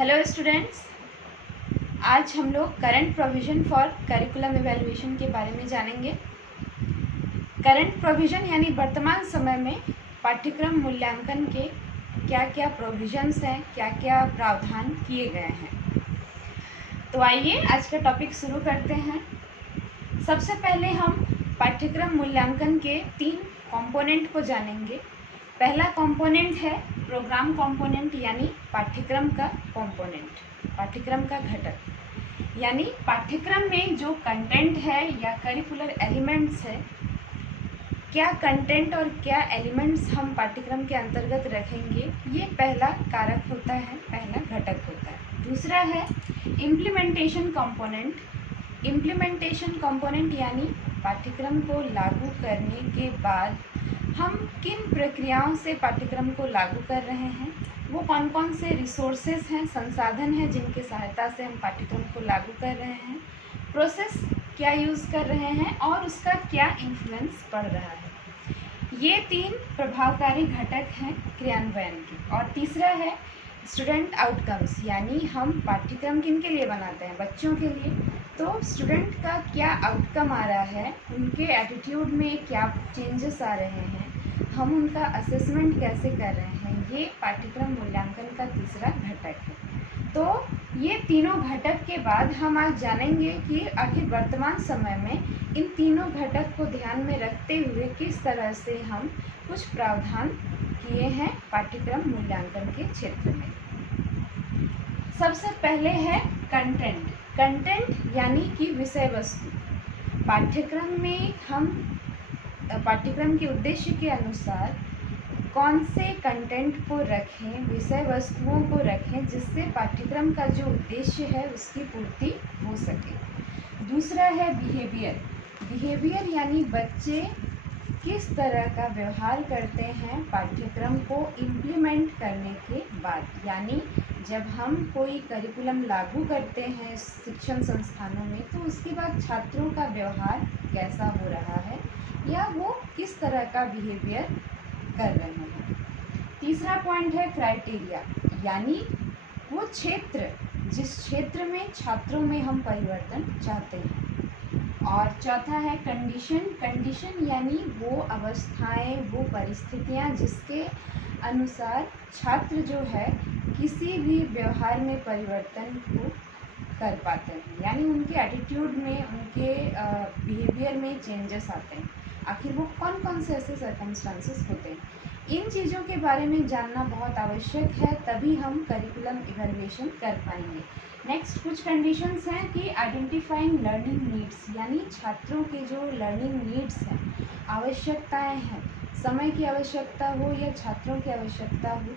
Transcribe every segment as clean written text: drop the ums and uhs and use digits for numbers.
Hello students, आज हम लोग current provision for curriculum evaluation के बारे में जानेंगे। करंट प्रोविज़न यानी वर्तमान समय में पाठ्यक्रम मूल्यांकन के क्या क्या प्रोविज़न्स हैं, क्या क्या प्रावधान किए गए हैं। तो आइए आज का टॉपिक शुरू करते हैं। सबसे पहले हम पाठ्यक्रम मूल्यांकन के 3 कंपोनेंट को जानेंगे। पहला कंपोनेंट है प्रोग्राम कंपोनेंट यानी पाठ्यक्रम का कंपोनेंट, पाठ्यक्रम का घटक। यानी पाठ्यक्रम में जो कंटेंट है या करिकुलर एलिमेंट्स है, क्या कंटेंट और क्या एलिमेंट्स हम पाठ्यक्रम के अंतर्गत रखेंगे, ये पहला कारक होता है, पहला घटक होता है। दूसरा है इम्प्लीमेंटेशन कंपोनेंट। इम्प्लीमेंटेशन कंपोनेंट यानी पाठ्यक्रम को लागू करने के बाद हम किन प्रक्रियाओं से पाठ्यक्रम को लागू कर रहे हैं, वो कौन कौन से रिसोर्सेज हैं, संसाधन हैं जिनकी सहायता से हम पाठ्यक्रम को लागू कर रहे हैं, प्रोसेस क्या यूज़ कर रहे हैं और उसका क्या इन्फ्लुएंस पड़ रहा है। ये 3 प्रभावकारी घटक हैं क्रियान्वयन के। और तीसरा है स्टूडेंट आउटकम्स, यानी हम पाठ्यक्रम किन के लिए बनाते हैं, बच्चों के लिए। तो स्टूडेंट का क्या आउटकम आ रहा है, उनके एटीट्यूड में क्या चेंजेस आ रहे हैं, हम उनका असेसमेंट कैसे कर रहे हैं, ये पाठ्यक्रम मूल्यांकन का तीसरा घटक है। तो ये तीनों घटक के बाद हम आज जानेंगे कि आखिर वर्तमान समय में इन तीनों घटक को ध्यान में रखते हुए किस तरह से हम कुछ प्रावधान किए हैं पाठ्यक्रम मूल्यांकन के क्षेत्र में। सबसे पहले है कंटेंट। कंटेंट यानी कि विषय वस्तु। पाठ्यक्रम में हम पाठ्यक्रम के उद्देश्य के अनुसार कौन से कंटेंट को रखें, विषय वस्तुओं को रखें, जिससे पाठ्यक्रम का जो उद्देश्य है उसकी पूर्ति हो सके। दूसरा है बिहेवियर। बिहेवियर यानी बच्चे किस तरह का व्यवहार करते हैं पाठ्यक्रम को इम्प्लीमेंट करने के बाद। यानी जब हम कोई करिकुलम लागू करते हैं शिक्षण संस्थानों में, तो उसके बाद छात्रों का व्यवहार कैसा हो रहा है या वो किस तरह का बिहेवियर कर रहे हैं। तीसरा पॉइंट है क्राइटेरिया, यानी वो क्षेत्र जिस क्षेत्र में छात्रों में हम परिवर्तन चाहते हैं। और चौथा है कंडीशन। कंडीशन यानी वो अवस्थाएं, वो परिस्थितियां जिसके अनुसार छात्र जो है किसी भी व्यवहार में परिवर्तन को कर पाते हैं, यानी उनके एटीट्यूड में, उनके बिहेवियर में चेंजेस आते हैं। आखिर वो कौन कौन से ऐसे सर्कमस्टांसेस होते हैं, इन चीज़ों के बारे में जानना बहुत आवश्यक है, तभी हम करिकुलम इवैल्यूएशन कर पाएंगे। नेक्स्ट कुछ कंडीशंस हैं कि आइडेंटिफाइंग लर्निंग नीड्स, यानी छात्रों के जो लर्निंग नीड्स हैं, आवश्यकताएं हैं, समय की आवश्यकता हो या छात्रों की आवश्यकता हो,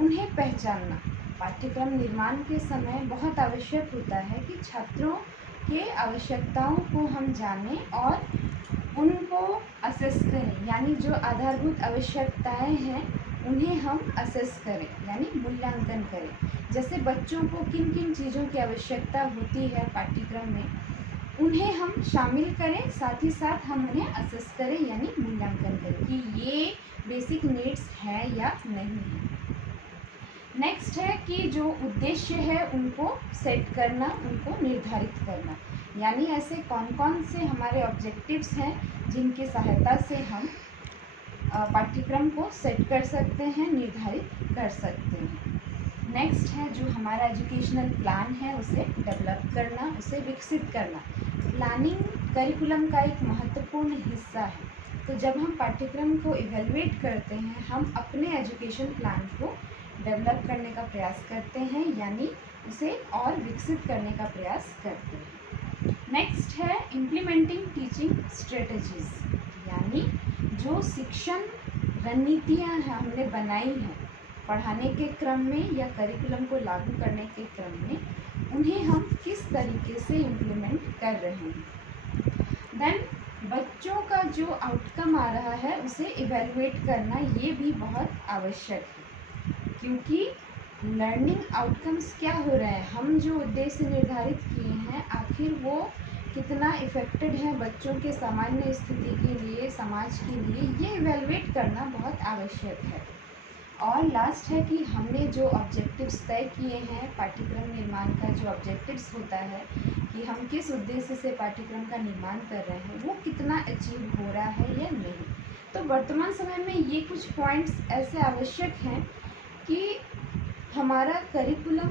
उन्हें पहचानना पाठ्यक्रम निर्माण के समय बहुत आवश्यक होता है कि छात्रों के आवश्यकताओं को हम जानें और उनको असेस करें। यानी जो आधारभूत आवश्यकताएं हैं उन्हें हम असेस करें, यानी मूल्यांकन करें। जैसे बच्चों को किन किन चीज़ों की आवश्यकता होती है पाठ्यक्रम में, उन्हें हम शामिल करें, साथ ही साथ हम उन्हें असेस करें, यानी मूल्यांकन करें कि ये बेसिक नीड्स है या नहीं है। नेक्स्ट है कि जो उद्देश्य है उनको सेट करना, उनको निर्धारित करना, यानी ऐसे कौन कौन से हमारे ऑब्जेक्टिव्स हैं जिनकी सहायता से हम पाठ्यक्रम को सेट कर सकते हैं, निर्धारित कर सकते हैं। नेक्स्ट है जो हमारा एजुकेशनल प्लान है उसे डेवलप करना, उसे विकसित करना। प्लानिंग करिकुलम का एक महत्वपूर्ण हिस्सा है। तो जब हम पाठ्यक्रम को इवेलुएट करते हैं, हम अपने एजुकेशन प्लान को डेवलप करने का प्रयास करते हैं, यानी उसे और विकसित करने का प्रयास करते हैं। नेक्स्ट है इम्प्लीमेंटिंग टीचिंग स्ट्रेटजीज, यानी जो शिक्षण रणनीतियाँ हमने बनाई हैं पढ़ाने के क्रम में या करिकुलम को लागू करने के क्रम में, उन्हें हम किस तरीके से इम्प्लीमेंट कर रहे हैं। देन बच्चों का जो आउटकम आ रहा है उसे इवेलुएट करना, ये भी बहुत आवश्यक है, क्योंकि लर्निंग आउटकम्स क्या हो रहे हैं, हम जो उद्देश्य निर्धारित किए हैं आखिर वो कितना इफ़ेक्टेड है बच्चों के सामान्य स्थिति के लिए, समाज के लिए, ये इवेलुएट करना बहुत आवश्यक है। और लास्ट है कि हमने जो ऑब्जेक्टिव्स तय किए हैं, पाठ्यक्रम निर्माण का जो ऑब्जेक्टिव्स होता है कि हम किस उद्देश्य से पाठ्यक्रम का निर्माण कर रहे हैं, वो कितना अचीव हो रहा है या नहीं। तो वर्तमान समय में ये कुछ पॉइंट्स ऐसे आवश्यक हैं कि हमारा करिकुलम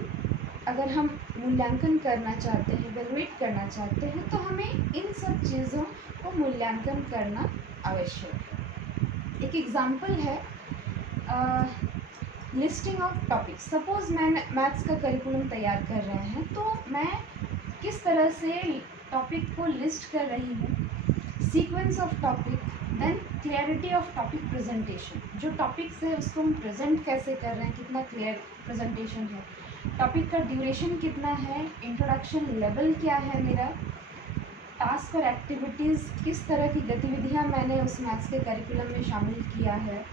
अगर हम मूल्यांकन करना चाहते हैं, इवैल्यूएट करना चाहते हैं, तो हमें इन सब चीज़ों को मूल्यांकन करना आवश्यक है। एक एग्जांपल है लिस्टिंग ऑफ टॉपिक्स। सपोज़ मैं मैथ्स का करिकुलम तैयार कर रहे हैं, तो मैं किस तरह से टॉपिक को लिस्ट कर रही हूँ, sequence of topic, then clarity of topic presentation. जो टॉपिक्स है उसको हम प्रेजेंट कैसे कर रहे हैं, कितना क्लियर प्रेजेंटेशन है, टॉपिक का ड्यूरेशन कितना है, इंट्रोडक्शन लेवल क्या है मेरा, टास्क और एक्टिविटीज़, किस तरह की गतिविधियां मैंने उस मैथ्स के करिकुलम में शामिल किया है,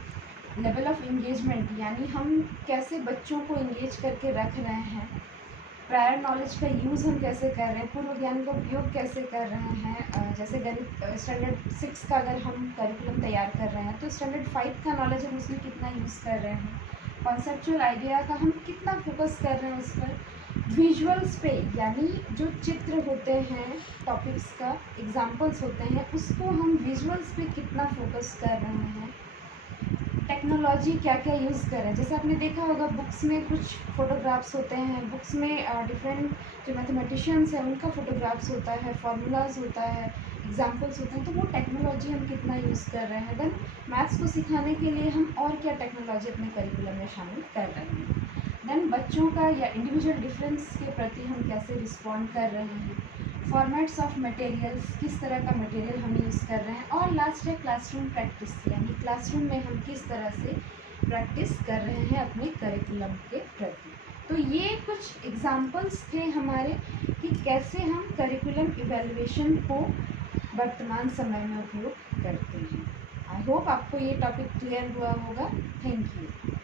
लेवल ऑफ इंगेजमेंट यानी हम कैसे बच्चों को इंगेज करके रख रहे हैं, प्रायर नॉलेज का यूज़ हम कैसे कर रहे हैं, पूर्व ज्ञान का उपयोग कैसे कर रहे हैं। जैसे गणित स्टैंडर्ड 6 का अगर हम करिकुलम तैयार कर रहे हैं तो स्टैंडर्ड 5 का नॉलेज हम उसमें कितना यूज़ कर रहे हैं, कॉन्सेप्चुअल आइडिया का हम कितना फोकस कर रहे हैं उस पर, विजुअल्स पे यानी जो चित्र होते हैं, टॉपिक्स का एग्जाम्पल्स होते हैं, उसको हम विजुअल्स पे कितना फोकस कर रहे हैं, टेक्नोलॉजी क्या क्या यूज़ करें। जैसे आपने देखा होगा बुक्स में कुछ फ़ोटोग्राफ्स होते हैं, बुक्स में डिफरेंट जो मैथमेटिशियंस हैं उनका फ़ोटोग्राफ्स होता है, फार्मूलाज होता है, एग्जांपल्स होते हैं, तो वो टेक्नोलॉजी हम कितना यूज़ कर रहे हैं। देन मैथ्स को सिखाने के लिए हम और क्या टेक्नोलॉजी अपने करिकुलम में शामिल कर रहे हैं। देन बच्चों का या इंडिविजुअल डिफरेंस के प्रति हम कैसे रिस्पॉन्ड कर रहे हैं, फॉर्मेट्स ऑफ मटेरियल्स, किस तरह का मटेरियल हम यूज़ कर रहे हैं, और लास्ट है क्लासरूम प्रैक्टिस यानी क्लासरूम में हम किस तरह से प्रैक्टिस कर रहे हैं अपने करिकुलम के प्रति। तो ये कुछ एग्जांपल्स थे हमारे कि कैसे हम करिकुलम इवैल्यूएशन को वर्तमान समय में उपयोग करते हैं। आई होप आपको ये टॉपिक क्लियर हुआ होगा। Thank you.